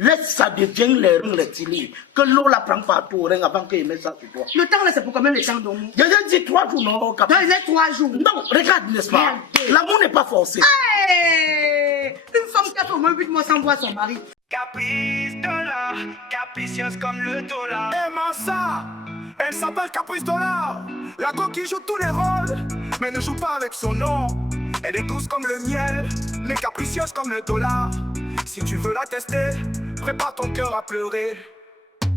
Laisse ça devient les rings rectiliés. Que l'eau la prend partout avant qu'il mette ça sur toi. Le temps là, c'est pour combien de temps donc? Je t'ai dit 3 jours, non, Caprice. Dans les 3 jours. Non, regarde, n'est-ce pas? L'amour n'est pas forcé. Hey! Une femme qui a fait au moins 8 mois sans voir son mari. Caprice dollar, capricieuse comme le dollar. Aimant ça, elle s'appelle Caprice dollar. La go qui joue tous les rôles, mais ne joue pas avec son nom. Elle est douce comme le miel, mais capricieuse comme le dollar. Si tu veux la tester, prépare ton cœur à pleurer.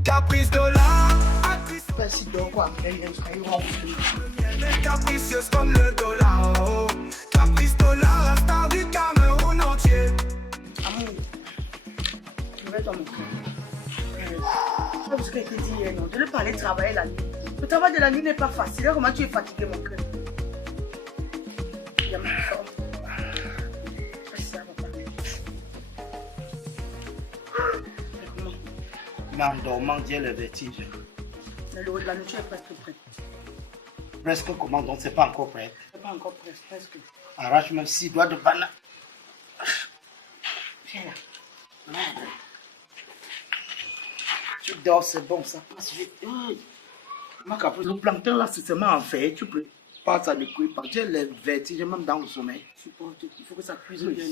Caprice dollar, actrice. Si dehors quoi, elle est capricieuse comme le dollar. Oh. Caprice dollar, la star du Cameroun entier. Amour, je vais t'en montrer. Je sais pas ce que je t'ai dit hier, non. Je ne parlais de travailler la nuit. Le travail de la nuit n'est pas facile. Comment tu es fatigué, mon cœur? Il y a ma forme. Mais en dormant, Dieu le vertige. La nourriture est presque prête. Presque comment, donc c'est pas encore prêt. C'est pas encore prêt, presque. Arrache même 6 doigts de banane. Viens là. Merde. Tu dors, c'est bon, ça passe vite. Ma caprice, le plancton là, c'est seulement en fait. Tu peux pas ça ne cuit pas. J'ai les vertiges même dans le sommeil. Supporte, il faut que ça cuise bien.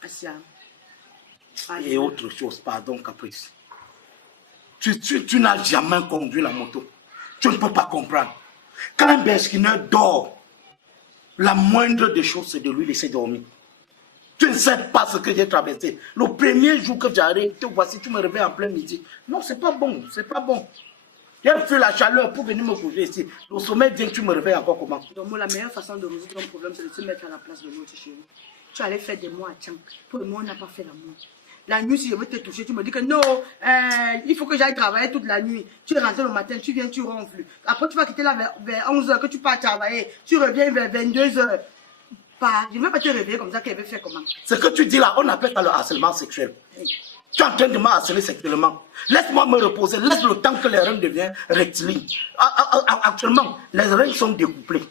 Asia. Et autre chose, pardon, caprice. Tu n'as jamais conduit la moto. Tu ne peux pas comprendre. Quand un berskiner dort, la moindre des choses, c'est de lui laisser dormir. Tu ne sais pas ce que j'ai traversé. Le premier jour que j'arrive, te voici, tu me réveilles en plein midi. Non, c'est pas bon, c'est pas bon. J'ai fait la chaleur pour venir me coucher ici. Le sommeil vient que tu me réveilles encore comment? Donc, moi, la meilleure façon de résoudre un problème, c'est de se mettre à la place de l'autre chérie. Tu allais faire des mois à Tchang. Pour le moment, on n'a pas fait l'amour. La nuit, si je veux te toucher, tu me dis que non, il faut que j'aille travailler toute la nuit. Tu es rentré le matin, tu viens, tu ronfles. Après, tu vas quitter là vers 11h, que tu pars travailler. Tu reviens vers 22h. Je ne vais pas te réveiller comme ça qu'elle veut faire comment. Ce que tu dis là, on appelle ça le harcèlement sexuel. Tu es en train de me harceler sexuellement. Laisse-moi me reposer. Laisse le temps que les reins deviennent rectilignes. Actuellement, les reins sont découplés.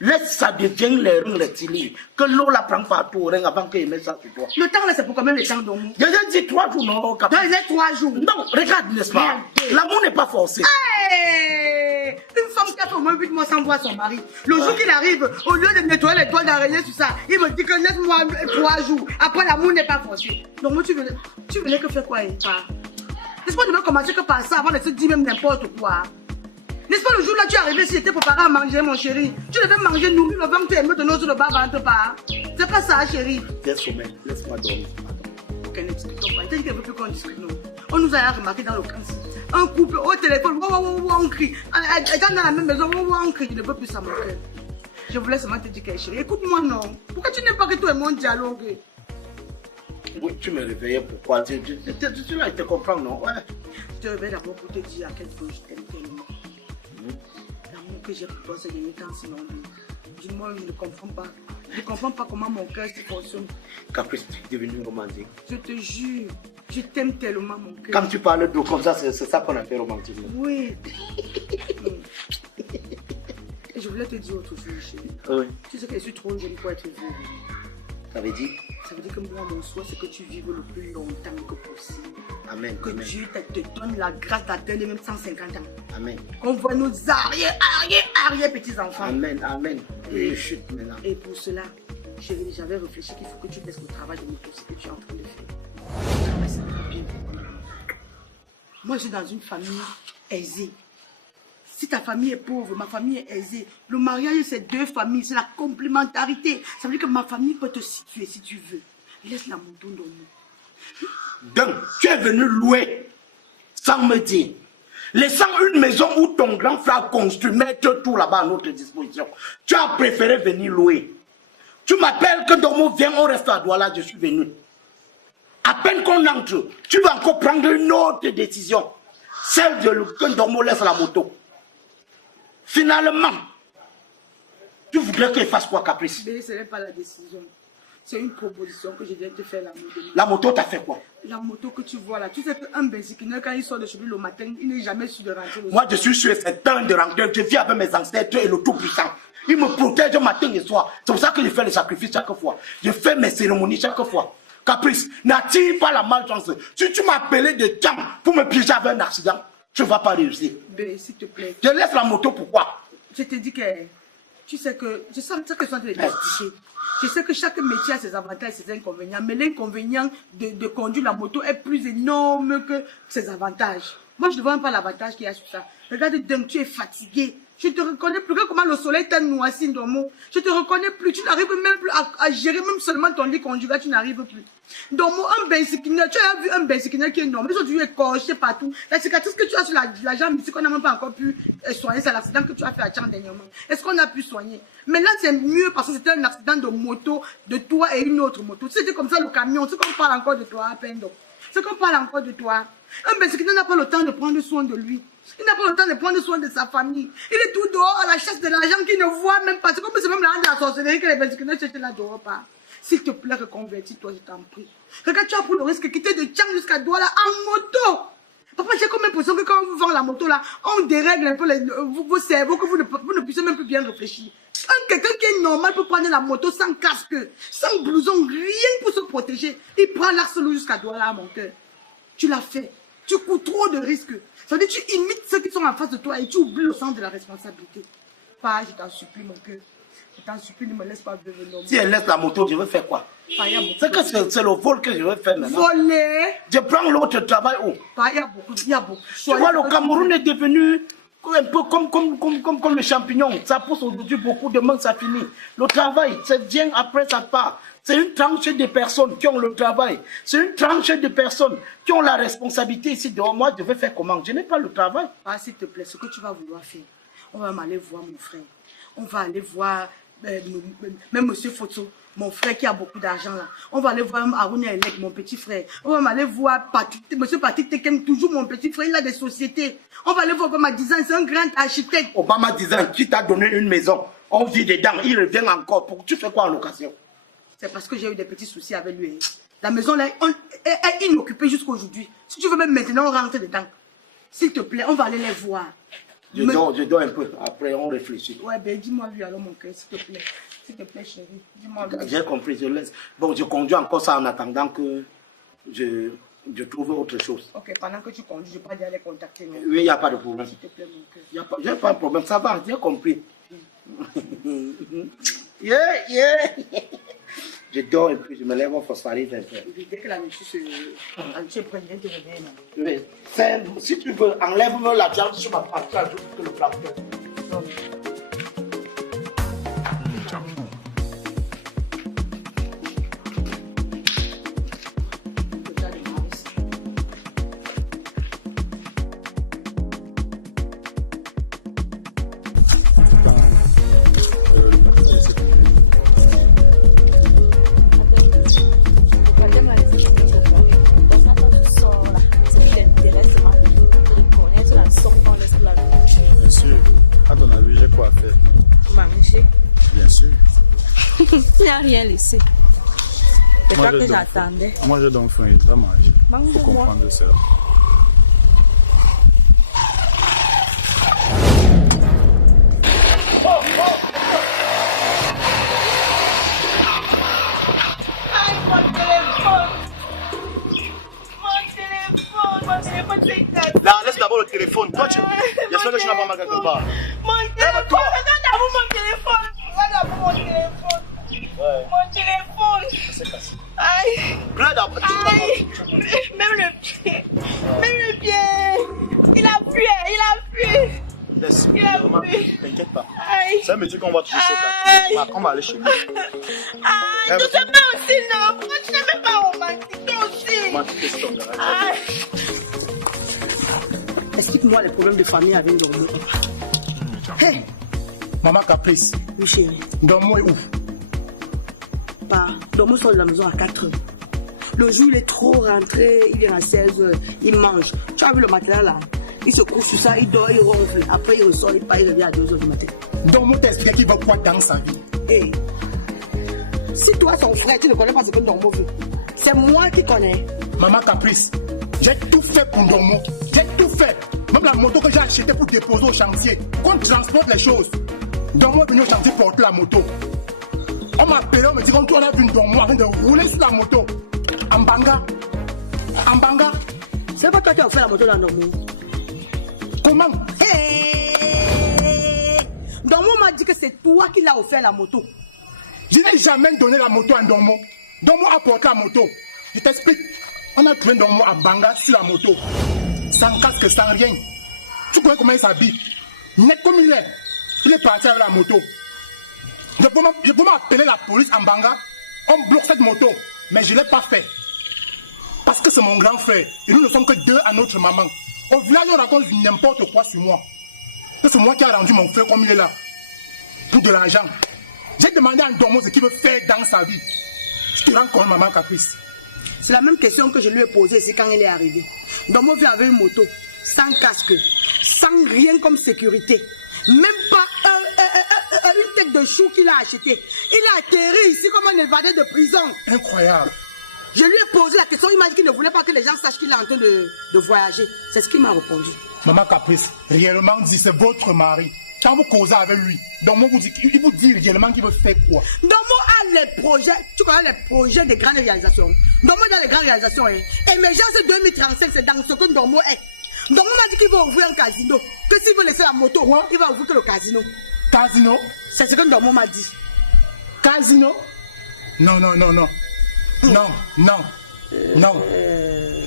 Laisse ça devient les reins rectilignes. Que l'eau la prend partout avant qu'il mette ça sur toi. Le temps là, c'est pour combien de temps donc? Je t'ai dit 3 jours, non, Dans les 3 jours. Non, regarde, n'est-ce pas? L'amour n'est pas forcé. Hey! Une femme qui a fait au moins 8 mois sans voir son mari. Le jour qu'il arrive, au lieu de nettoyer les toiles d'araignée sur ça, il me dit que laisse-moi 3 jours. Après, l'amour n'est pas forcé. Donc, moi, tu venais que faire quoi? N'est-ce pas que tu veux commencer que par ça avant de te dire même n'importe quoi? N'est-ce pas le jour là tu es arrivé, si tu étais préparé à manger, mon chéri? Tu devais manger, nourrir le ventre et me donner sur le bas-ventre pas. C'est pas ça, chéri. Viens sommeil, laisse-moi dormir. Ok, ne discutons pas. Il t'a dit qu'elle veut plus qu'on discute, non. On nous a remarqué dans le cas. Un couple au téléphone, on crie. Quand dans la même maison, on crie. Je ne veux plus ça, mon cœur. Je voulais seulement te dire quelque chose. Écoute-moi, non. Pourquoi tu n'aimes pas que toi et moi dialogue? Oui, tu me réveillais, pourquoi? Tu là, je te comprends, non? Ouais. Je te réveille d'abord pour te dire à quel point je t'aime tellement. L'amour que j'ai pour toi, c'est de temps sinon. Dis-moi, je ne comprends pas. Je ne comprends pas comment mon cœur se fonctionne. Caprice, tu es devenu romantique. Je te jure, je t'aime tellement, mon cœur. Quand tu parles d'eau comme ça, c'est ça qu'on appelle romantique. Oui. Et je voulais te dire autre chose, chérie. Oui. Tu sais que je suis trop jeune pour être vieille. Ça veut dire? Ça veut dire que moi, mon souhait, c'est que tu vives le plus longtemps que possible. Amen. Que Amen. Dieu te donne la grâce d'atteindre même 150 ans. Amen. Qu'on voit nos arrière petits-enfants. Amen. Amen. Et chute maintenant. Et pour cela, chérie, j'avais réfléchi qu'il faut que tu laisses le travail de moto, ce que tu es en train de faire. Moi, je suis dans une famille aisée. Si ta famille est pauvre, ma famille est aisée. Le mariage, c'est 2 familles, c'est la complémentarité. Ça veut dire que ma famille peut te situer si tu veux. Laisse la moto dans nous. Donc, tu es venu louer sans me dire. Laissant une maison où ton grand frère construit, mettre tout là-bas à notre disposition. Tu as préféré venir louer. Tu m'appelles que Domo vient, on reste à Douala, je suis venu. À peine qu'on entre, tu vas encore prendre une autre décision. Celle de que Domo laisse la moto. Finalement, tu voudrais qu'il fasse quoi, Caprice? Mais ce n'est pas la décision. C'est une proposition que je viens de te faire, la moto. La moto t'a fait quoi? La moto que tu vois là, tu sais qu'un benzineur, quand il sort de chez lui le matin, il n'est jamais sûr de rentrer. Moi, je suis sûr, c'est temps de rentrer. Je vis avec mes ancêtres et le Tout-Puissant. Il me protège matin et soir. C'est pour ça que je fais les sacrifices chaque fois. Je fais mes cérémonies chaque fois. Caprice, n'attire pas la malchance. Si tu m'appelais de temps pour me piéger avec un accident, tu ne vas pas réussir. Bé, s'il te plaît. Je laisse la moto, pourquoi? Je te dis que, tu sais que, je sens que tu es en train de t'expliquer. Je sais que chaque métier a ses avantages et ses inconvénients, mais l'inconvénient de conduire la moto est plus énorme que ses avantages. Moi, je ne vois même pas l'avantage qu'il y a sur ça. Regarde, donc tu es fatigué. Je te reconnais plus. Regarde comment le soleil t'a noirci dans mon. Je te reconnais plus. Tu n'arrives même plus à gérer même seulement ton lit conjugal. Tu n'arrives plus. Dans mon un bensikina, tu as vu un bensikina qui est énorme. Ils ont dû écorcher partout. La cicatrice que tu as sur la jambe ici, qu'on n'a même pas encore pu soigner, c'est l'accident que tu as fait à Tchang dernièrement. Est-ce qu'on a pu soigner? Mais là, c'est mieux parce que c'était un accident de moto de toi et une autre moto. C'était comme ça le camion. C'est qu'on parle encore de toi, Pendo. C'est qu'on parle encore de toi. Un bensikina n'a pas le temps de prendre soin de lui. Il n'a pas le temps de prendre soin de sa famille. Il est tout dehors à la chasse de l'argent qu'il ne voit même pas. C'est comme si c'est même la de la sorcellerie que les bensikina cherchent là dehors pas. S'il te plaît, reconvertis-toi, je t'en prie. Regarde, tu as pris le risque de quitter de Tchang jusqu'à Douala en moto. Papa, j'ai comme l'impression que quand on vous vend la moto là, on dérègle un peu vos cerveaux, que vous ne puissiez même plus bien réfléchir. Quelqu'un qui est normal peut prendre la moto sans casque, sans blouson, rien pour se protéger. Il prend l'axe jusqu'à Douala, mon cœur. Tu l'as fait. Tu cours trop de risques. Ça veut dire que tu imites ceux qui sont en face de toi et tu oublies le sens de la responsabilité. Pas, je t'en supplie, mon cœur. Je t'en supplie, ne me laisse pas vivre l'homme. Si elle laisse la moto, je vais faire quoi? C'est le vol que je vais faire maintenant. Voler. Je prends l'autre travail où? Il y a beaucoup, il y a beaucoup. Tu vois, le Cameroun est devenu un peu comme le champignon. Ça pousse aujourd'hui beaucoup, demain ça finit. Le travail, c'est bien après ça part. C'est une tranche de personnes qui ont le travail. C'est une tranche de personnes qui ont la responsabilité ici. Donc moi, je vais faire comment? Je n'ai pas le travail. Ah, s'il te plaît, ce que tu vas vouloir faire, on va aller voir mon frère. On va aller voir même Monsieur Foto, mon frère qui a beaucoup d'argent là. On va aller voir Aruna Elek, mon petit frère. On va aller voir Monsieur Patrick Tekem, toujours mon petit frère, il a des sociétés. On va aller voir Obama Dizan, c'est un grand architecte. Obama Dizan, qui t'a donné une maison, on vit dedans, il revient encore. Tu fais quoi en location? C'est parce que j'ai eu des petits soucis avec lui. La maison là est inoccupée jusqu'à aujourd'hui. Si tu veux même maintenant, on rentre dedans. S'il te plaît, on va aller les voir. Je dors un peu, après on réfléchit. Ouais, ben dis-moi lui alors mon cœur, s'il te plaît. S'il te plaît, chérie. Dis-moi lui. J'ai compris, je laisse. Bon, je conduis encore ça en attendant que je trouve autre chose. Ok, pendant que tu conduis, je peux aller les contacter. Non? Oui, il n'y a pas de problème. S'il te plaît, mon cœur. Il n'y a pas de problème, ça va, j'ai compris. Yeah. Je dors et puis je me lève, on phosphorise un peu. Dès que la nuit se prenne, viens te réveiller. Oui. Si tu veux, enlève-moi la jambe sur ma partie, ajoute que le plateau. Tu n'as rien laissé. C'est pas que j'attendais. Moi j'ai donc faim, il va manger. Il faut comprendre cela. Là, laisse d'abord le téléphone. Toi, j'espère que tu n'as pas mal quelque part. Lève-toi. Regarde mon téléphone. Regarde mon téléphone. Ouais. Mon téléphone. C'est cassé. Aïe. Pleure d'abord. Aïe. Même le pied. Même le pied. Il a fui. Laisse, t'inquiète pas. Aïe. C'est un métier qu'on va toucher sur quatre. On va aller chez nous. Aïe. Tu sais pas aussi, non. Pourquoi tu n'es même pas romantique, toi aussi? Romantique, c'est ton gars. Aïe. Explique-moi les problèmes de famille avec Dormo. Hey, Maman Caprice, Oui, chérie. Dormo est où? Dormo sort de la maison à 4h. Le jour, il est trop rentré, il vient à 16h, il mange. Tu as vu le matelas là? Il se couche sur ça, il dort, il ronfle. Après, il ressort, il part, il revient à 2h du matin. Dormo t'a expliqué qu'il va quoi dans sa vie? Hey, si toi, son frère, tu ne connais pas ce que Dormo veut, c'est moi qui connais. Maman Caprice, j'ai tout fait pour Dormo. J'ai tout fait. Même la moto que j'ai achetée pour déposer au chantier. Qu'on transporte les choses. Dormo est venu au chantier porter la moto. On m'a appelé, on me dit qu'on a vu Dormo en train de rouler sur la moto. Banga. En Banga. C'est pas toi qui as offert la moto là, Dormo. Comment? Dormo m'a dit que c'est toi qui l'as offert la moto. Je n'ai jamais donné la moto à Dormo. Dormo a porté la moto. Je t'explique. On a trouvé Dormo à Banga sur la moto. Sans casque, sans rien. Tu connais comment il s'habille? Net comme il est. Il est parti avec la moto. Je peux m'appeler la police en Banga. On bloque cette moto. Mais je ne l'ai pas fait. Parce que c'est mon grand frère. Et nous ne sommes que deux à notre maman. Au village, on raconte n'importe quoi sur moi. Que c'est moi qui ai rendu mon frère comme il est là. Pour de l'argent. J'ai demandé à Dormo ce qu'il veut faire dans sa vie. Je te rends compte, maman Caprice. C'est la même question que je lui ai posée ici quand il est arrivé. Dormo vient avec une moto, sans casque, sans rien comme sécurité. Même pas une tête de chou qu'il a acheté. Il a atterri ici comme un évadé de prison. Incroyable. Je lui ai posé la question, il m'a dit qu'il ne voulait pas que les gens sachent qu'il est en train de voyager. C'est ce qu'il m'a répondu. Maman Caprice, réellement dit, c'est votre mari. Quand vous causez avec lui, Dormo vous dit, il vous dit réellement qu'il veut faire quoi? Dormo a les projets, tu connais les projets de grandes réalisations. Dormo dans les grandes réalisations, hein. Émergence 2035, c'est dans ce que Dormo est. Dormo m'a dit qu'il va ouvrir un casino. Que s'il veut laisser la moto, il va ouvrir que le casino. Casino? C'est ce que Dormo m'a dit. Casino? Non. Non.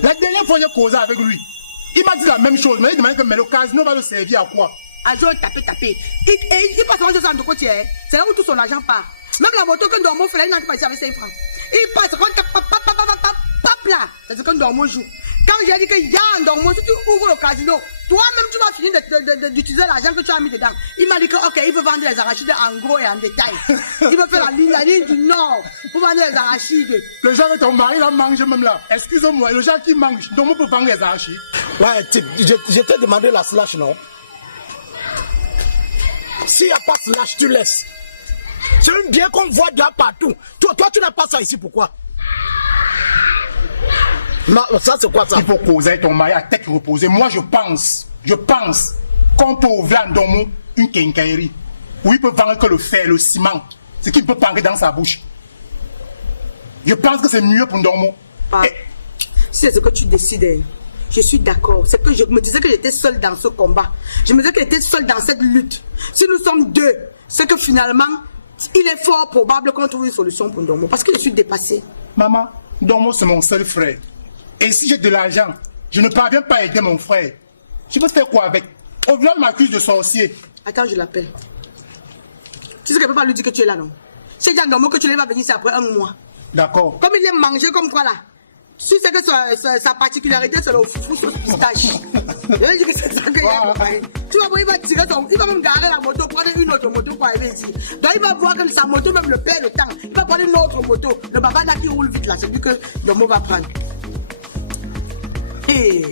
La dernière fois, j'ai causé avec lui. Il m'a dit la même chose, mais il m'a dit que mais le casino va le servir à quoi? À jouer, taper. Il passe en de côté, hein. C'est là où tout son argent part. Même la moto que Dormo fait là, il n'a pas ici avec 5 francs. Il passe, pap là. C'est ce que Dormo joue. Quand j'ai dit qu'il y a un Dormo, si tu ouvres le casino, toi-même tu vas finir d'utiliser l'argent que tu as mis dedans. Il m'a dit que, ok, il veut vendre les arachides en gros et en détail. Il veut faire la ligne du Nord pour vendre les arachides. Le genre que ton mari là mange même là. Excuse-moi, le genre qui mange, Dormo peut vendre les arachides. Ouais, je t'ai demandé la slash, non? S'il n'y a pas slash, tu laisses. J'aime bien qu'on voit de là partout. Toi, tu n'as pas ça ici, pourquoi? Non, ça c'est quoi ça? Il faut causer avec ton mari à tête reposée. Moi je pense qu'on peut ouvrir en Dormo une quincaillerie où il peut vendre que le fer, le ciment, ce qu'il peut parler dans sa bouche. Je pense que c'est mieux pour Dormo. Si c'est ce que tu décides, je suis d'accord. C'est que je me disais que j'étais seule dans ce combat. Je me disais que j'étais seule dans cette lutte. Si nous sommes deux, c'est que finalement, il est fort probable qu'on trouve une solution pour Dormo. Parce que je suis dépassée. Maman, Dormo c'est mon seul frère. Et si j'ai de l'argent, je ne parviens pas à aider mon frère. Je peux faire quoi avec? Au village, on m'accuse de sorcier. Attends, je l'appelle. Tu sais que je ne peux pas lui dire que tu es là, non? C'est déjà Dormo que tu vas venir, c'est après 1 mois. D'accord. Comme il est mangé comme quoi là? Si c'est que sa particularité, c'est le foufou sur pistache. Je vais dire que c'est ça que il a fait. Tu vas voir, il va tirer il va même garer la moto, prendre une autre moto pour arriver ici. Donc il va voir que sa moto même le perd le temps. Il va prendre une autre moto. Le baba là qui roule vite là, c'est lui que le mot va prendre. Hey.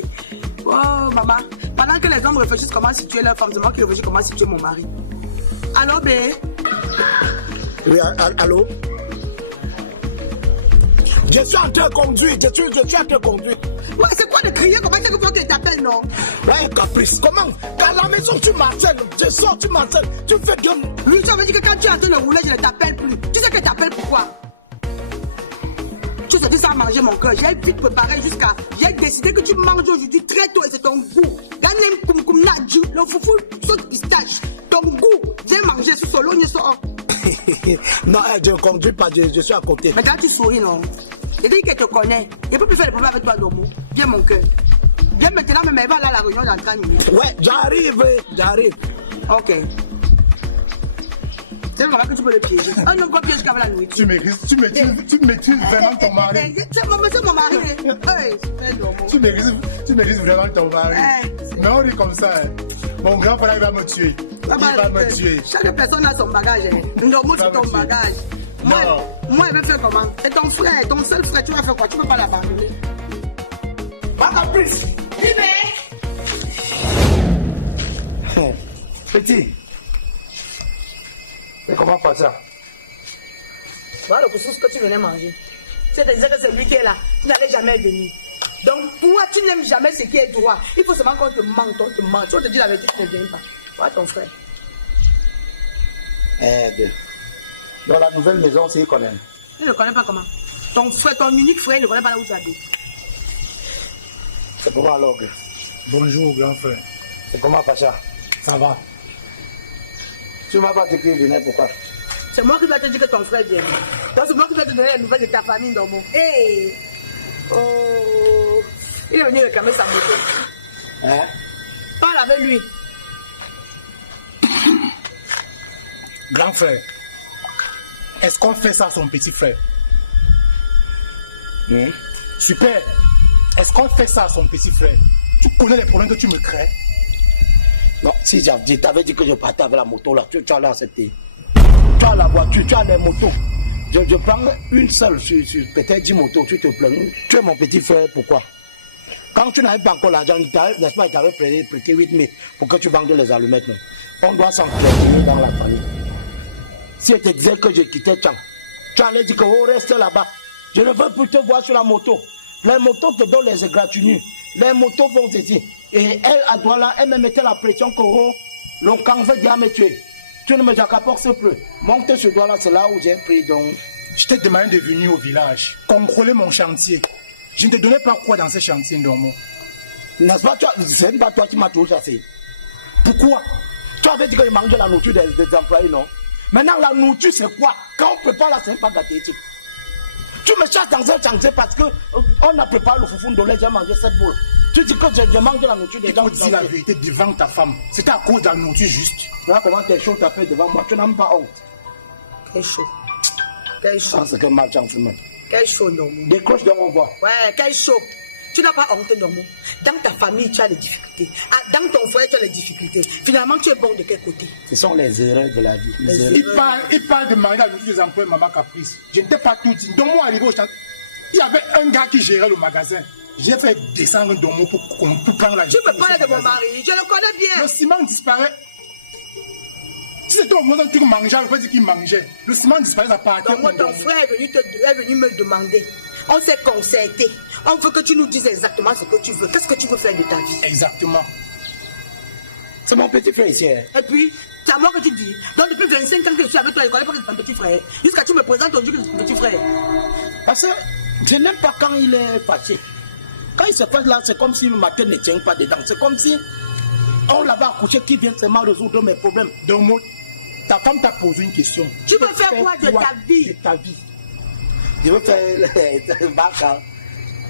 Oh maman, pendant que les hommes réfléchissent comment situer leur femme, c'est moi qui réfléchis comment situer mon mari. Allô, bé? Oui, allô? Je suis en train de conduire, je suis en train de conduire. Ouais, c'est quoi de crier comme ça que faut qu'il t'appelle, non? Ouais, Caprice, comment? À la maison, tu marcelles, je sors, tu marcelles, tu fais de... Lui, ça veut dire que quand tu es en train de rouler, je ne t'appelle plus. Tu sais que je t'appelle pourquoi? Tu sais, ça a mangé mon cœur. J'ai vite préparé jusqu'à... J'ai décidé que tu manges aujourd'hui très tôt et c'est ton goût. Ganem kum nadju, le foufou saute pistache. Ton goût, j'ai mangé sous solo, n'y sort. Non, je ne conduis pas, je suis à côté. Mais quand tu souris, non? Je dis qu'elle te connaît. Je ne peux plus faire le problème avec toi, Dormo. Viens, mon cœur. Viens maintenant, mais elle va là à la réunion dans 30 minutes. Ouais, j'arrive. Ok. C'est vrai que tu peux le piéger. Un homme piège qu'avec la nourriture. Tu maîtrises vraiment ton mari. C'est mon mari. Tu maîtrises vraiment ton mari. Mais on dit comme ça. Mon grand frère, il va me tuer. Il va me tuer. Chaque personne a son bagage. Dormo, c'est ton bagage. Moi, je vais faire comment? C'est ton frère, ton seul frère, tu vas faire quoi? Tu ne peux pas l'abandonner. Pas Caprice. Petit. Mais comment faire ça? Voilà le couscous que tu venais manger. Tu te disais que c'est lui qui est là. Tu n'allais jamais venir. Donc, toi, tu n'aimes jamais ce qui est droit. Il faut seulement qu'on te mente, on te ment. Si on te dit la vérité, tu ne viens pas. Voilà ton frère. Dans la nouvelle maison, c'est il connaît. Tu ne le connais pas comment? Ton frère, ton unique frère, il ne connaît pas là où tu habites. C'est comment alors? Bonjour, grand frère. C'est comment, Pacha? Ça va? Tu m'as pas dit qu'il venait, pourquoi? C'est moi qui vais te dire que ton frère vient. Donc c'est moi qui vais te donner les nouvelles de ta famille dans mon. Hey! Oh! Il est venu réclamer sa moto. Hein? Parle avec lui. Grand frère, est-ce qu'on fait ça à son petit frère? Super. Est-ce qu'on fait ça à son petit frère? Tu connais les problèmes que tu me crées? Non, si je t'avais dit que je partais avec la moto là, tu allais accepter. Tu as la voiture, tu as les motos. Je prends une seule sur peut-être 10 motos, tu te plains. Tu es mon petit frère, pourquoi? Quand tu n'avais pas encore l'argent, n'est-ce pas, il t'avait prêté 8 000 pour que tu vendes les allumettes. Non? On doit s'entraîner dans la famille. Si je te disais que je quittais Tchang, tu allais dire que oh, reste là-bas. Je ne veux plus te voir sur la moto. Les motos te donnent les égratignures. Les motos vont ici. Et elle, à Douala, elle me mettait la pression que oh, le camp veut bien me tuer. Tu ne me j'accaportes plus. Monte sur Douala, c'est là où j'ai pris donc. Je t'ai demandé de venir au village, contrôler mon chantier. Je ne te donnais pas quoi dans ce chantier, Ndomo. N'est-ce pas, c'est pas toi qui m'as toujours chassé. Pourquoi? Tu avais dit que je mangeais la nourriture des employés, non? Maintenant, la nourriture, c'est quoi? Quand on prépare la c'est pas gâté. Tu me chasses dans un chantier parce qu'on a préparé le foufou de lait, j'ai mangé 7 boules. Tu dis que je mange la nourriture des gens. Tu dis la vérité devant ta femme. C'était à cause de la nourriture juste. Là, comment t'es chaud, t'as fait devant moi? Tu n'as même pas honte. Quel chaud. Quel chaud. Ça, c'est que mal chance, man. Quel chaud, Normo. Décroche de mon voix. Ouais, quel chaud. Tu n'as pas honte, Normo. Dans ta famille, tu as les difficultés. Dans ton foyer, tu as les difficultés. Finalement, tu es bon de quel côté? Ce sont les erreurs de la vie. Il parle de manger la nourriture des employés Maman Caprice. Je ne t'ai pas tout dit. Donc, moi, arrivé au chantier, il y avait un gars qui gérait le magasin. J'ai fait descendre Ndomo pour prendre la gestion. Tu me parles de mon mari, je le connais bien. Le ciment disparaît. Si c'était au moins un truc mangeable, je peux dire qu'il mangeait. Le ciment disparaît à partir de ton frère est venu me demander. On s'est concerté. On veut que tu nous dises exactement ce que tu veux. Qu'est-ce que tu veux faire de ta vie? Exactement. C'est mon petit frère ici. Et puis, c'est à moi que tu dis. Donc depuis 25 ans que je suis avec toi, je ne connais pas que c'est ton petit frère. Jusqu'à ce que tu me présentes aujourd'hui que c'est ton petit frère. Parce que je n'aime pas quand il est fâché. Quand il se passe là, c'est comme si le matin ne tient pas dedans. C'est comme si on l'avait accouché qui vient seulement résoudre mes problèmes. Donc, ta femme t'a posé une question. Tu veux faire quoi de ta vie? De ta vie. Je veux faire le bac.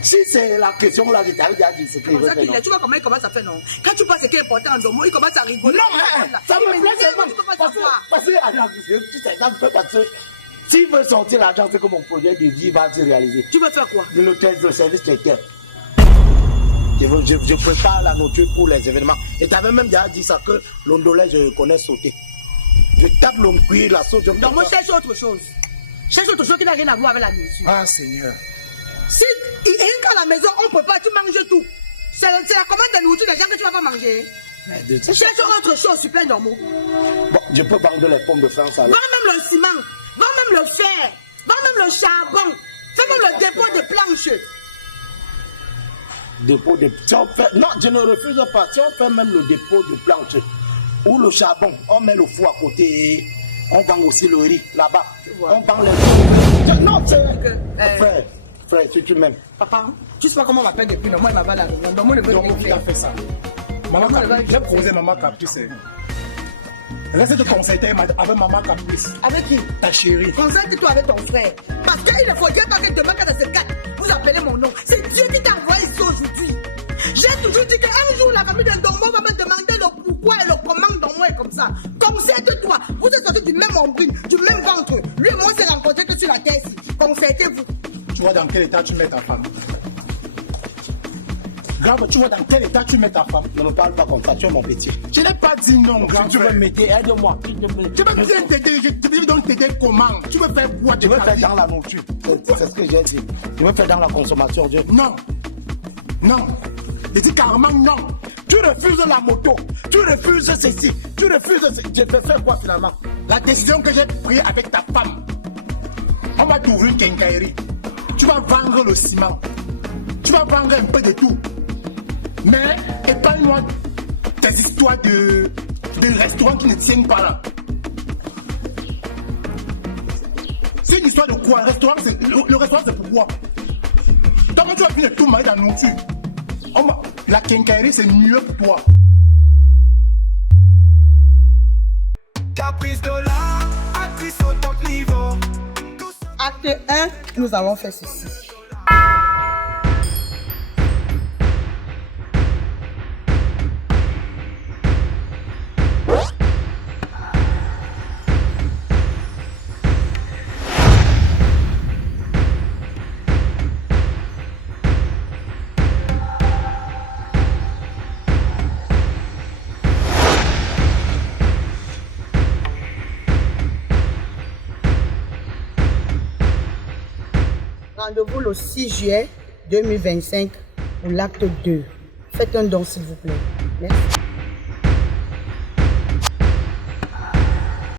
Si c'est la question là, je t'avais déjà dit ce que je veux faire. Tu vois comment il commence à faire, non? Quand tu penses ce qui est important en Ndomo, il commence à rigoler. Non, ça me plaît seulement. Parce que s'il veut sortir l'argent, c'est que mon projet de vie va se réaliser. Tu veux faire quoi? Le service traiteur. Je prépare la nourriture pour les événements. Et tu avais même déjà dit ça que l'ondolais, je connais sauter. Je tape l'oncuir, la sauce. Donc moi, je cherche autre chose. Cherche autre chose qui n'a rien à voir avec la nourriture. Ah, Seigneur. Si il y a un cas à la maison, on peut pas, tu manges tout. C'est la commande de nourriture des gens que tu vas pas manger. Cherche autre chose, super normal. Bon, je peux vendre les pommes de France avec. Vends même le ciment, vends même le fer, vends même le charbon, fais même le dépôt de planches. Dépôt de... Si on fait... Non, je ne refuse pas. Si on fait même le dépôt de planches ou le charbon, on met le four à côté et on vend aussi le riz là-bas. On vend les... Non, c'est... Frère, si tu m'aimes. Papa, tu sais pas comment on m'appelle depuis, non, moi il m'a pas la réunion. Donc moi, il a fait ça. Maman Caprice, j'ai posé Maman Caprice. Reste de concerter avec Maman Caprice. Avec qui? Ta chérie. Concerte-toi avec ton frère. Parce qu'il ne faut dire pas que demain, quand c'est 4, vous appelez mon nom. C'est Dieu qui t'a envoyé ici aujourd'hui. J'ai toujours dit qu'un jour, la famille de Ndomo va me demander le pourquoi et le comment Ndomo est comme ça. Concerte-toi. Vous êtes sortis du même ombrine, du même ventre. Lui et moi, on s'est rencontrés que sur la terre ici. Concertez-vous. Tu vois dans quel état tu mets ta femme? Grave, tu vois dans quel état tu mets ta femme? Ne me parle pas comme ça, tu es mon petit. Je n'ai pas dit non, grand. Si tu veux m'aider, aide-moi. Tu veux bien t'aider, je veux donc t'aider comment? Tu veux faire quoi? Je veux faire dans la nourriture. C'est ce que j'ai dit. Je veux faire dans la consommation. Non. Non. Je dis carrément non. Tu refuses la moto. Tu refuses ceci. Tu refuses ceci. Je vais faire quoi finalement? La décision que j'ai prise avec ta femme. On va t'ouvrir une quincaillerie. Tu vas vendre le ciment. Tu vas vendre un peu de tout. Mais épargne-moi tes histoires de restaurants qui ne tiennent pas là. C'est une Histoire de quoi? Le restaurant, c'est pourquoi? Toi, tu vas finir tout marié dans la nourriture. La quincaillerie, c'est mieux pour toi. Caprice dollar, actrice au top niveau. Acte 1, nous avons fait ceci. Rendez-vous le 6 juillet 2025 pour l'acte 2. Faites un don s'il vous plaît. Merci.